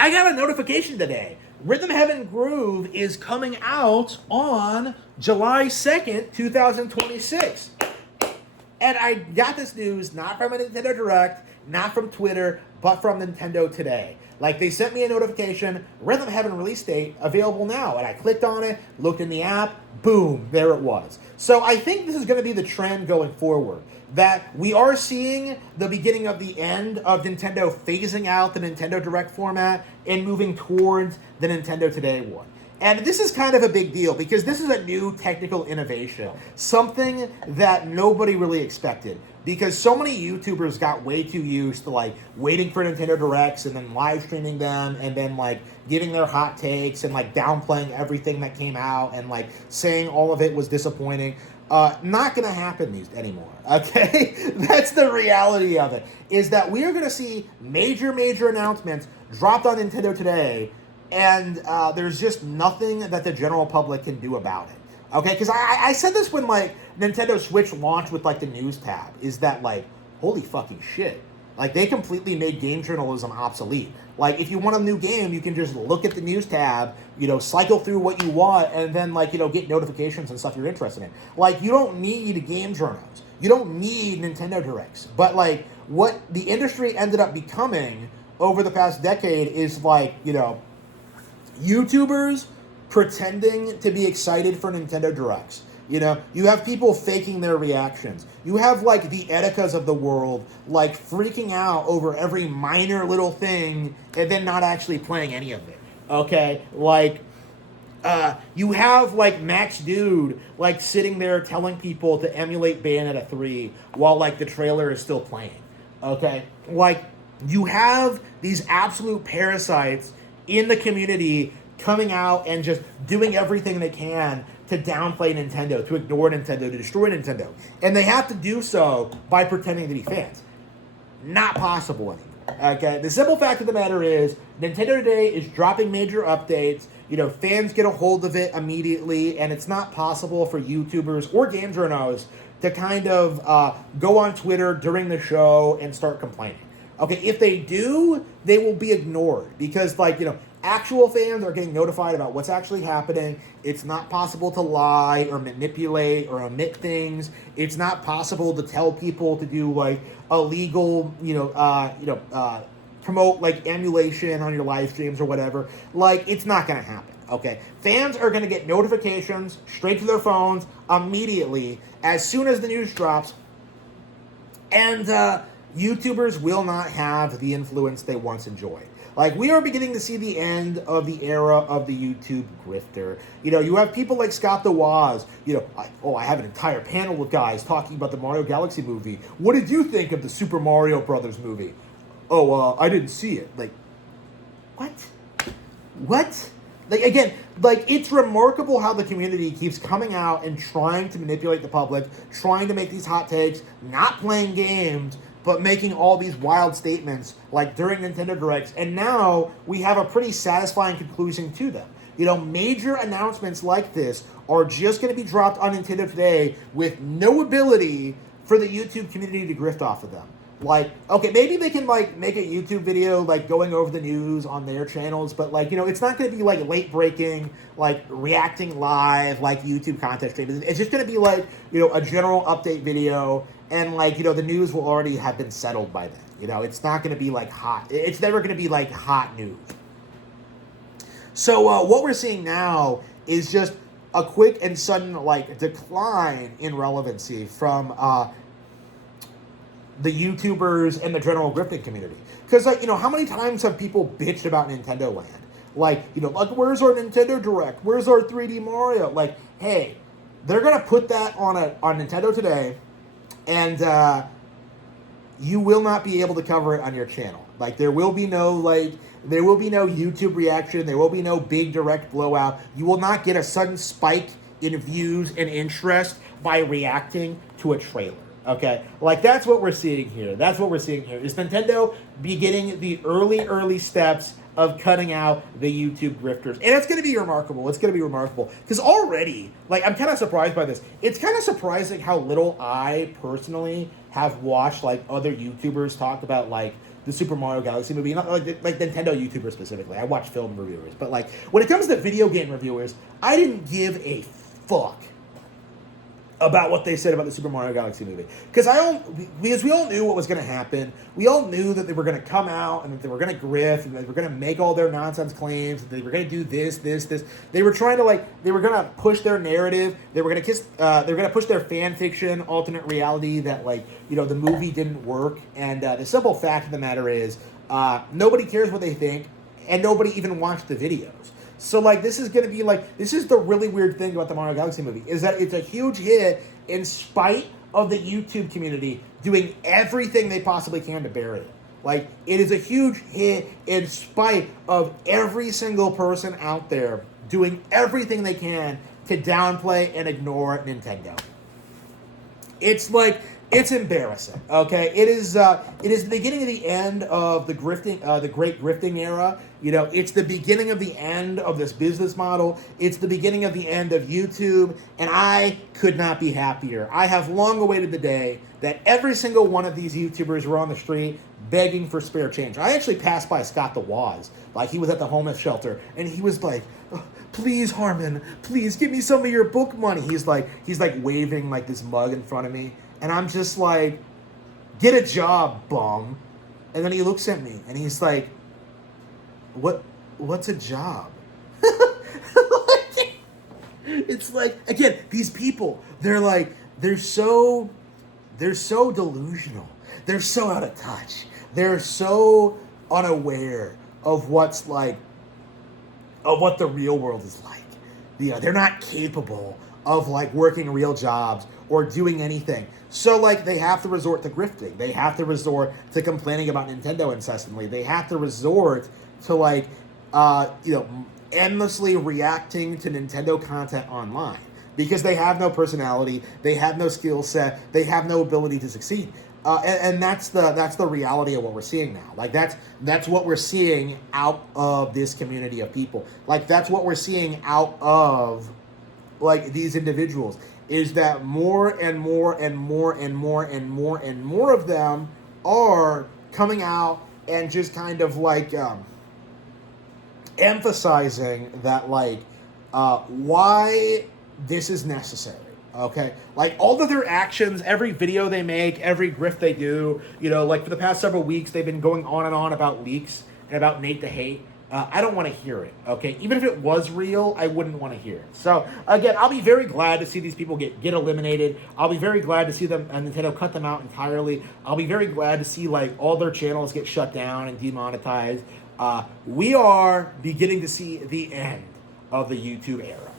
I got a notification today. Rhythm Heaven Groove is coming out on July 2nd, 2026. And I got this news not from a Nintendo Direct, not from Twitter, but from Nintendo Today. Like, they sent me a notification, Rhythm Heaven release date available now. And I clicked on it, looked in the app, boom, there it was. So I think this is going to be the trend going forward. That we are seeing the beginning of the end of Nintendo phasing out the Nintendo Direct format and moving towards the Nintendo Today one. And this is kind of a big deal because this is a new technical innovation, something that nobody really expected. Because so many YouTubers got way too used to like waiting for Nintendo Directs and then live streaming them and then like giving their hot takes and like downplaying everything that came out and like saying all of it was disappointing. Not gonna happen anymore, okay? That's the reality of it, is that we are gonna see major announcements dropped on Nintendo Today, and there's just nothing that the general public can do about it. Okay, because I said this when like Nintendo Switch launched with like the news tab, is that like, holy fucking shit. Like, they completely made game journalism obsolete. Like, if you want a new game, you can just look at the news tab, cycle through what you want, and then like, get notifications and stuff you're interested in. Like, you don't need game journals. You don't need Nintendo Directs. But like, what the industry ended up becoming over the past decade is like, YouTubers pretending to be excited for Nintendo Directs. You have people faking their reactions. You have, like, the Edicas of the world, like, freaking out over every minor little thing and then not actually playing any of it, okay? Like, you have, like, Max Dude, like, sitting there telling people to emulate Bayonetta 3 while, like, the trailer is still playing, okay? Like, you have these absolute parasites in the community coming out and just doing everything they can to downplay Nintendo, to ignore Nintendo, to destroy Nintendo. And they have to do so by pretending to be fans. Not possible anymore. Okay? The simple fact of the matter is, Nintendo Today is dropping major updates. Fans get a hold of it immediately, and it's not possible for YouTubers or game journalists to kind of go on Twitter during the show and start complaining. Okay, if they do, they will be ignored because, actual fans are getting notified about what's actually happening. It's not possible to lie or manipulate or omit things. It's not possible to tell people to do like illegal, promote like emulation on your live streams or whatever. Like, it's not going to happen. Okay, fans are going to get notifications straight to their phones immediately as soon as the news drops, and YouTubers will not have the influence they once enjoyed. Like, we are beginning to see the end of the era of the YouTube grifter. You have people like Scott the Woz. I have an entire panel with guys talking about the Mario Galaxy movie. What did you think of the Super Mario Brothers movie? I didn't see it. Like, what? What? Like, again, like, it's remarkable how the community keeps coming out and trying to manipulate the public, trying to make these hot takes, not playing games, but making all these wild statements, like during Nintendo Directs, and now we have a pretty satisfying conclusion to them. Major announcements like this are just going to be dropped on Nintendo Today with no ability for the YouTube community to grift off of them. Like, okay, maybe they can, like, make a YouTube video, like, going over the news on their channels, but, like, it's not going to be, like, late-breaking, like, reacting live, like, YouTube content stream. It's just going to be, like, a general update video, and, like, the news will already have been settled by then. It's not going to be, like, hot. It's never going to be, like, hot news. So, what we're seeing now is just a quick and sudden, like, decline in relevancy from, the YouTubers and the general grifting community. Because, like, how many times have people bitched about Nintendo Land? Like, like, where's our Nintendo Direct? Where's our 3D Mario? Like, hey, they're going to put that on Nintendo Today, and you will not be able to cover it on your channel. Like, there will be no YouTube reaction. There will be no big direct blowout. You will not get a sudden spike in views and interest by reacting to a trailer. Okay, like, that's what we're seeing here. That's what we're seeing here, is Nintendo beginning the early steps of cutting out the YouTube grifters. And it's going to be remarkable. It's going to be remarkable. Because already, like, I'm kind of surprised by this. It's kind of surprising how little I personally have watched, like, other YouTubers talk about, like, the Super Mario Galaxy movie, not like Nintendo YouTubers specifically. I watch film reviewers, but like when it comes to video game reviewers, I didn't give a fuck about what they said about the Super Mario Galaxy movie. Because we all knew what was going to happen. We all knew that they were going to come out and that they were going to grift and that they were going to make all their nonsense claims. And they were going to do this. They were trying to they were going to push their narrative. They were going to push their fan fiction, alternate reality that the movie didn't work. And the simple fact of the matter is, nobody cares what they think, and nobody even watched the videos. So, this is going to be, this is the really weird thing about the Mario Galaxy movie, is that it's a huge hit in spite of the YouTube community doing everything they possibly can to bury it. It is a huge hit in spite of every single person out there doing everything they can to downplay and ignore Nintendo. It's embarrassing, okay? It is the beginning of the end of the great grifting era. It's the beginning of the end of this business model. It's the beginning of the end of YouTube, and I could not be happier. I have long awaited the day that every single one of these YouTubers were on the street begging for spare change. I actually passed by Scott the Woz, he was at the homeless shelter, and he was like, "Oh, please, Harman, please give me some of your book money." He's waving this mug in front of me. And I'm just like, "Get a job, bum." And then he looks at me and he's like, what's a job? It's again, these people, they're so delusional. They're so out of touch. They're so unaware of what the real world is like. They're not capable of working real jobs or doing anything. So they have to resort to grifting. They have to resort to complaining about Nintendo incessantly. They have to resort to endlessly reacting to Nintendo content online because they have no personality, they have no skill set, they have no ability to succeed. And that's the reality of what we're seeing now. That's what we're seeing out of this community of people. That's what we're seeing out of these individuals, is that more and more and more and more and more and more of them are coming out and just kind of emphasizing that why this is necessary. Okay, all of their actions, every video they make, every grift they do, for the past several weeks they've been going on and on about leaks and about Nate the Hate. I don't want to hear it, okay? Even if it was real, I wouldn't want to hear it. So, again, I'll be very glad to see these people get eliminated. I'll be very glad to see them, Nintendo cut them out entirely. I'll be very glad to see, all their channels get shut down and demonetized. We are beginning to see the end of the YouTube era.